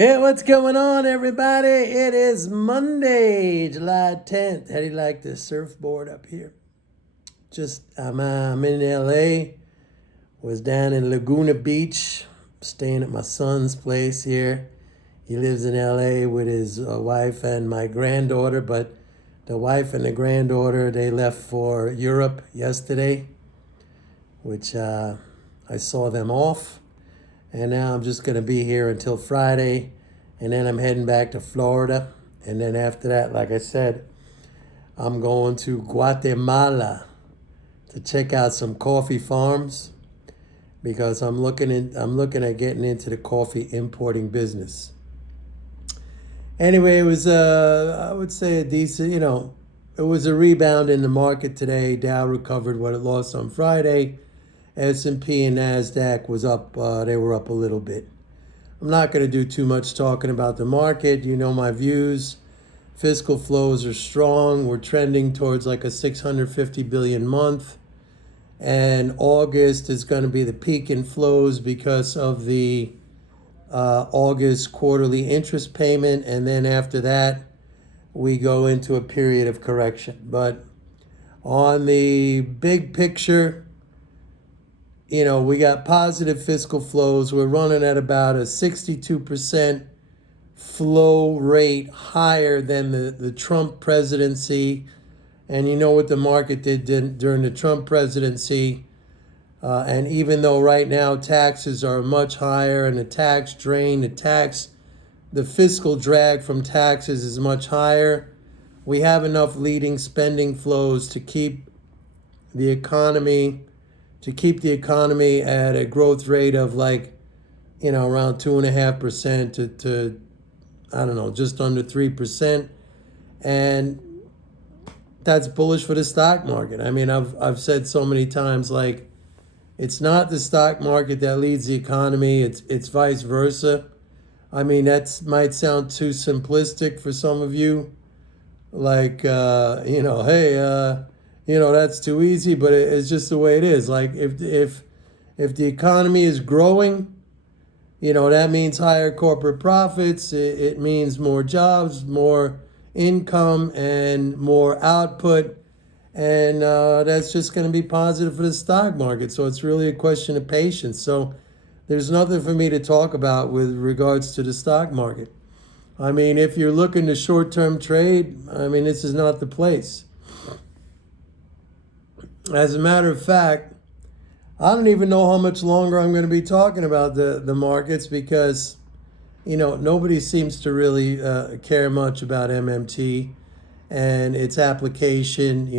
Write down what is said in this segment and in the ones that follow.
Yeah, what's going on, everybody? It is Monday, July 10th. How do you like the surfboard up here? I'm in LA. Was down in Laguna Beach, staying at my son's place here. He lives in LA with his wife and my granddaughter, but the wife and the granddaughter, they left for Europe yesterday, which I saw them off. And now I'm just going to be here until Friday, and then I'm heading back to Florida. And then after that, like I said, I'm going to Guatemala to check out some coffee farms because I'm looking at getting into the coffee importing business. Anyway, it was I would say a decent, it was a rebound in the market today. Dow recovered what it lost on Friday. S&P and NASDAQ was up, they were up a little bit. I'm not going to do too much talking about the market. You know my views. Fiscal flows are strong. We're trending towards like a 650 billion month. And August is going to be the peak in flows because of the August quarterly interest payment. And then after that, we go into a period of correction. But on the big picture, we got positive fiscal flows. We're running at about a 62% flow rate higher than the Trump presidency. And you know what the market did during the Trump presidency. And even though right now taxes are much higher and the tax drain, the fiscal drag from taxes is much higher, we have enough leading spending flows to keep the economy at a growth rate of around 2.5% to I don't know, just under 3%. And that's bullish for the stock market. I mean, I've said so many times, it's not the stock market that leads the economy, it's vice versa. I mean, that might sound too simplistic for some of you. That's too easy, but it's just the way it is. Like if the economy is growing, that means higher corporate profits. It means more jobs, more income, and more output. And that's just going to be positive for the stock market. So it's really a question of patience. So there's nothing for me to talk about with regards to the stock market. I mean, if you're looking to short-term trade, this is not the place. As a matter of fact, I don't even know how much longer I'm going to be talking about the markets because, nobody seems to really care much about MMT and its application,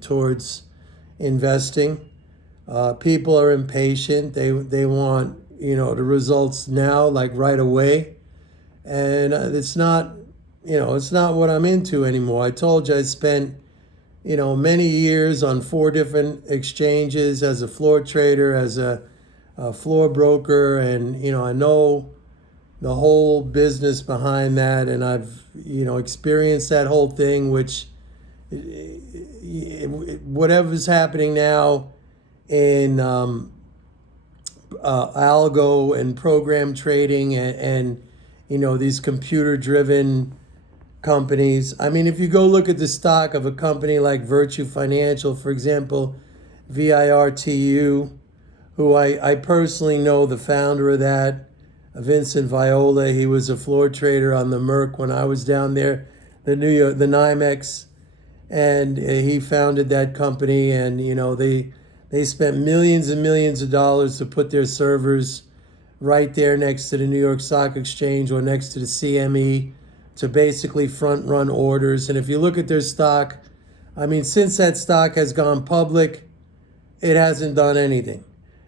towards investing. People are impatient. They want, the results now, like right away. And it's not what I'm into anymore. I told you I spent many years on 4 different exchanges as a floor trader, as a floor broker, and I know the whole business behind that, and I've experienced that whole thing. Which whatever's happening now in algo and program trading and these computer-driven companies. I mean, if you go look at the stock of a company like Virtu Financial, for example, VIRTU, who I personally know the founder of that, Vincent Viola. He was a floor trader on the Merck when I was down there, the NYMEX, and he founded that company. And they spent millions and millions of dollars to put their servers right there next to the New York Stock Exchange or next to the CME to basically front run orders. And if you look at their stock, since that stock has gone public, it hasn't done anything.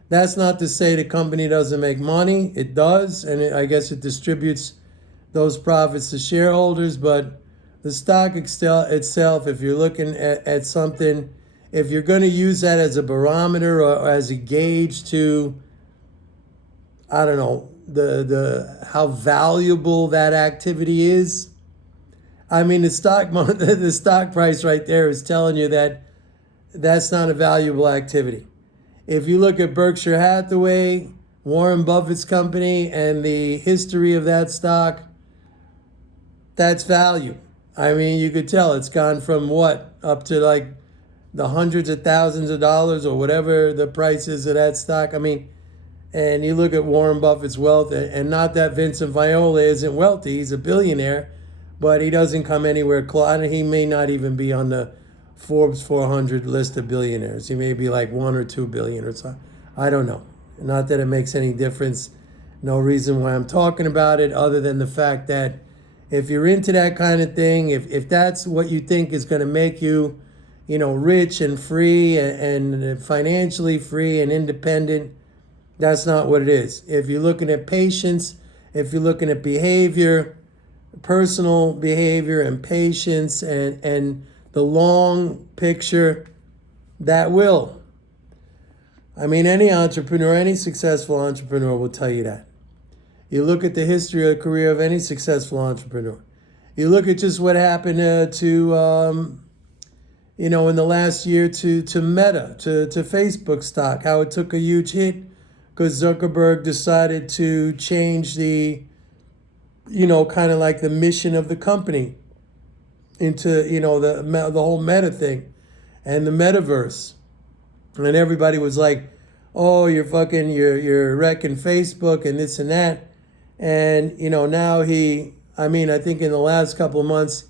That's not to say the company doesn't make money. It does, and I guess it distributes those profits to shareholders. But the stock itself, if you're looking at something, if you're going to use that as a barometer or as a gauge to, I don't know, the how valuable that activity is. The stock price right there is telling you that that's not a valuable activity. If you look at Berkshire Hathaway Warren Buffett's company and the history of that stock, that's value. I mean, you could tell it's gone from what up to like the hundreds of thousands of dollars or whatever the price is of that stock. I mean, and you look at Warren Buffett's wealth, and not that Vincent Viola isn't wealthy, he's a billionaire, but he doesn't come anywhere close. He may not even be on the Forbes 400 list of billionaires. He may be like 1 or 2 billion or so. I don't know. Not that it makes any difference. No reason why I'm talking about it other than the fact that if you're into that kind of thing, if that's what you think is going to make you, rich and free and financially free and independent, that's not what it is. If you're looking at patience, if you're looking at behavior, personal behavior and patience and the long picture, that will. I mean, any entrepreneur, any successful entrepreneur will tell you that. You look at the history or career of any successful entrepreneur. You look at just what happened in the last year to Meta, to Facebook stock, how it took a huge hit because Zuckerberg decided to change the, kind of like the mission of the company into, the whole Meta thing and the metaverse. And everybody was like, oh, you're wrecking Facebook and this and that. And, now I think in the last couple of months,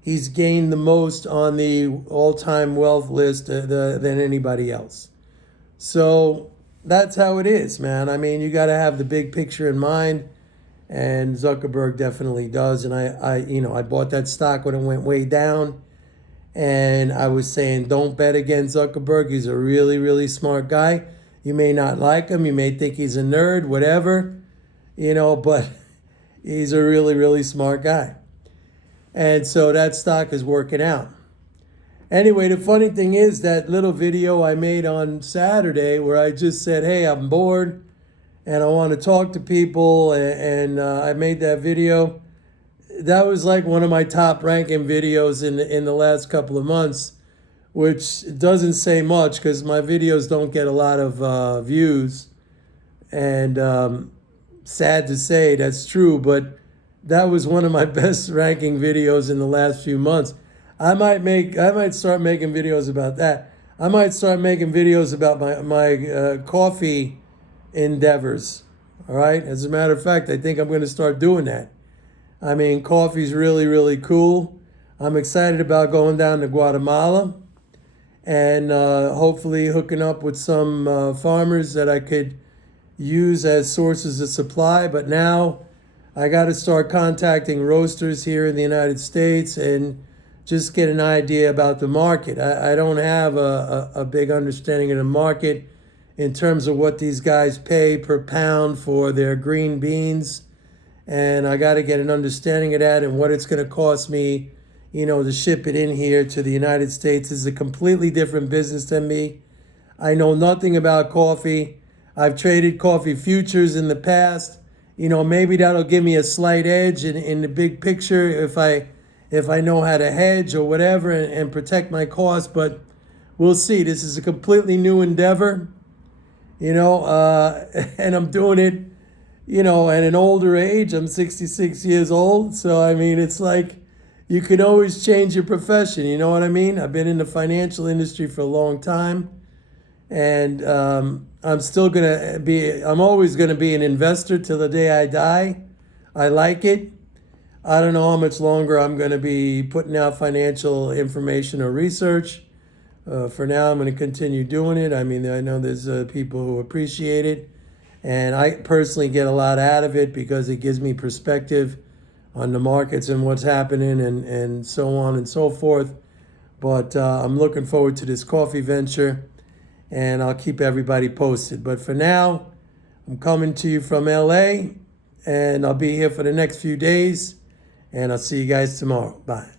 he's gained the most on the all-time wealth list than anybody else. So that's how it is, man. I mean, you got to have the big picture in mind, and Zuckerberg definitely does. And I bought that stock when it went way down, and I was saying, don't bet against Zuckerberg. He's a really, really smart guy. You may not like him. You may think he's a nerd, whatever, but he's a really, really smart guy. And so that stock is working out. Anyway, the funny thing is that little video I made on Saturday where I just said, hey, I'm bored and I want to talk to people. And I made that video. That was like one of my top ranking videos in the last couple of months, which doesn't say much because my videos don't get a lot of views. And sad to say, that's true, but that was one of my best ranking videos in the last few months. I might start making videos about that. I might start making videos about my coffee endeavors. All right. As a matter of fact, I think I'm going to start doing that. I mean, coffee's really, really cool. I'm excited about going down to Guatemala and hopefully hooking up with some farmers that I could use as sources of supply. But now I got to start contacting roasters here in the United States and just get an idea about the market. I don't have a big understanding of the market in terms of what these guys pay per pound for their green beans. And I got to get an understanding of that and what it's going to cost me, to ship it in here to the United States. This is a completely different business than me. I know nothing about coffee. I've traded coffee futures in the past. Maybe that'll give me a slight edge in the big picture if I know how to hedge or whatever and protect my costs. But we'll see. This is a completely new endeavor, and I'm doing it, at an older age. I'm 66 years old. So, I mean, it's like you can always change your profession. You know what I mean? I've been in the financial industry for a long time. And I'm always going to be an investor till the day I die. I like it. I don't know how much longer I'm going to be putting out financial information or research. For now, I'm going to continue doing it. I mean, I know there's people who appreciate it. And I personally get a lot out of it because it gives me perspective on the markets and what's happening and so on and so forth. But I'm looking forward to this coffee venture. And I'll keep everybody posted. But for now, I'm coming to you from LA, and I'll be here for the next few days, and I'll see you guys tomorrow. Bye.